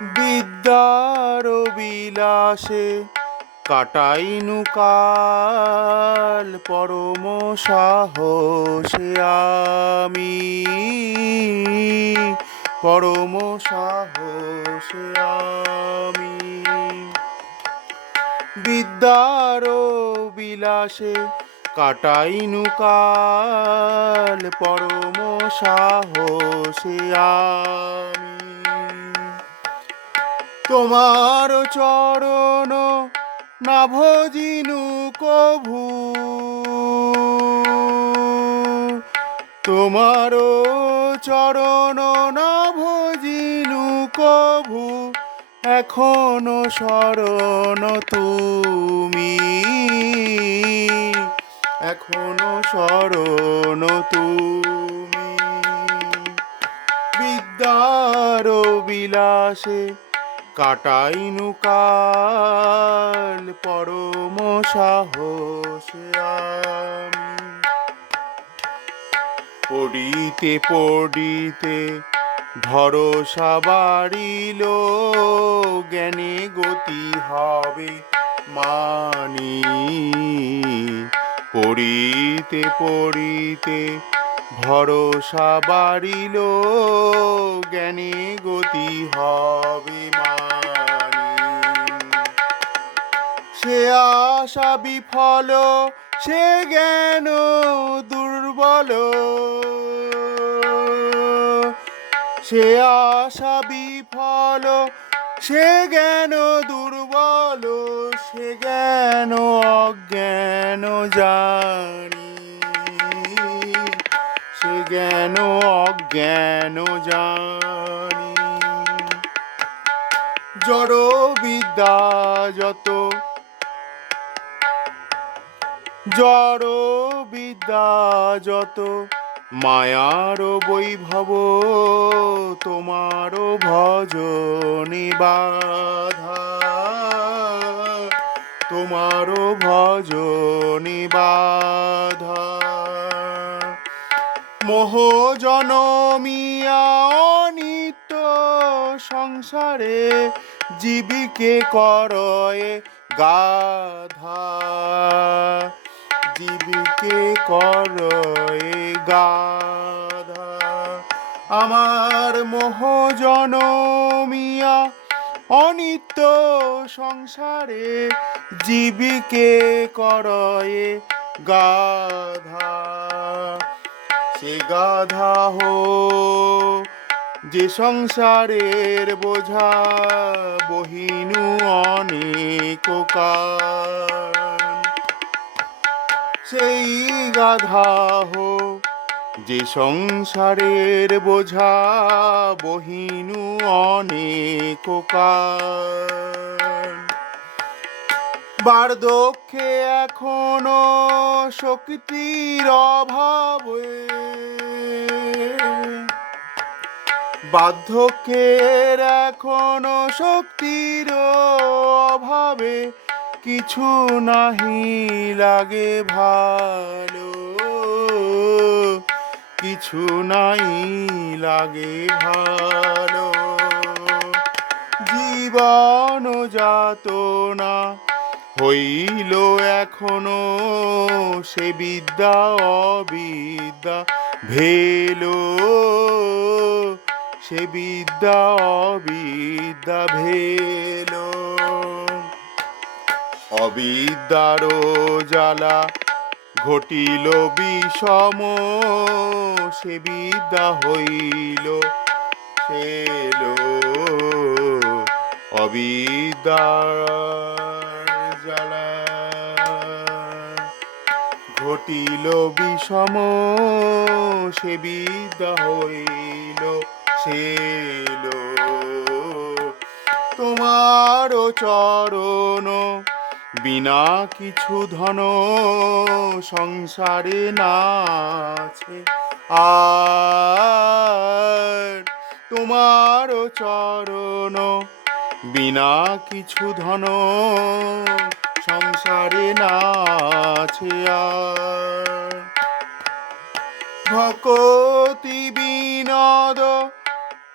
বিদ্যার বিলাসে কাটাইনু কাল পরম সাহসে আমি। পরম সাহসে আমি। বিদ্যার বিলাসে কাটাইনু কাল পরম সাহসে আমি। তোমার চরণ না ভজিনু কভু। তোমার চরণ না ভজিনু কভু। এখনও শরণ তুমি। এখনও শরণ তুমি। বিদ্যার বিলাসে কাটাইনু কাল পরম সাহস পড়িতে পড়িতে ভরসা বাড়িল জ্ঞানে গতি হবে মানি। পড়িতে পড়িতে ভরসা বাড়িল, জ্ঞানে গতি হবে সে আশা বিফল, সে জ্ঞান দুর্বল। সে আশা বিফল, সে জ্ঞান দুর্বল, সে জ্ঞান অজ্ঞান সে জ্ঞান অজ্ঞান জানি? জড় বিদ্যা যত, জড় বিদ্যা যত, মায়ার বৈভব তোমার ভজনে বাধা। তোমার ভজনে বাধা। মোহ জনমিয়া অনিত্য সংসারে জীবিকে করয়ে গাধা। জীবিকে করয়ে গাধা। আমার মোহ জনমিয়া অনিত্য সংসারে জীবিকে করয়ে গাধা। সে গাধা হো, যে সংসারের বোঝা বহিনু অনেক সেই গাধা হো, যে সংসারের বোঝা বহিনু অনেক কাল। বার্ধক্যে এখনও শক্তির অভাবে। বার্ধক্যের এখনও শক্তির অভাবে কিছু নাহি লাগে ভালো। কিছু নাই লাগে ভালো। জীবন যাতনা হইল এখনও সে বিদ্যা, অবিদ্যা। ভেলো সে বিদ্যা, অবিদ্যা, ভেলো। অবিদ্যার জ্বালা ঘটিল বিষম, সে বিদ্যা হইল সেলো। অবিদ্যার ঘটিল বিষম, সে বিদ্যা হইল সেলো তোমার চরণ, বিনা কিছু ধন, সংসারে নাছে আর তোমার চরণ, বিনা কিছু ধন, সংসারে নাছে আর ভকতি বিনোদ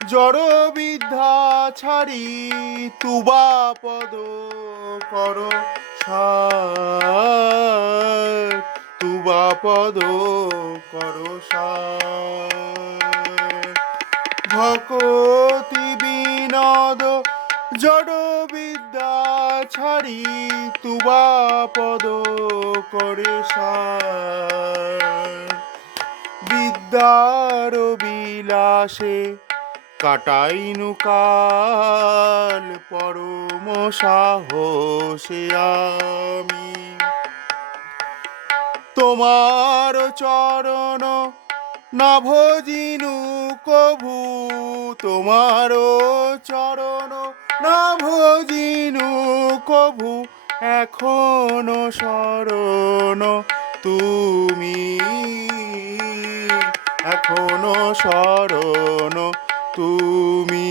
জড় বিদ্যা ছাড়ি তুবা পদ কর তুবা পদ কর ভকতি বিনোদ জড় বিদ্যা ছাড়ি তুবা পদ করে সার। বিদ্যার বিলাসে কাটাইনু কাল পরম সাহসে আমি। তোমার চরণ না ভজিনু কভু, তোমার চরণ না ভজিনু কভু, এখনও শরণ তুমি এখনও শরণ তুমি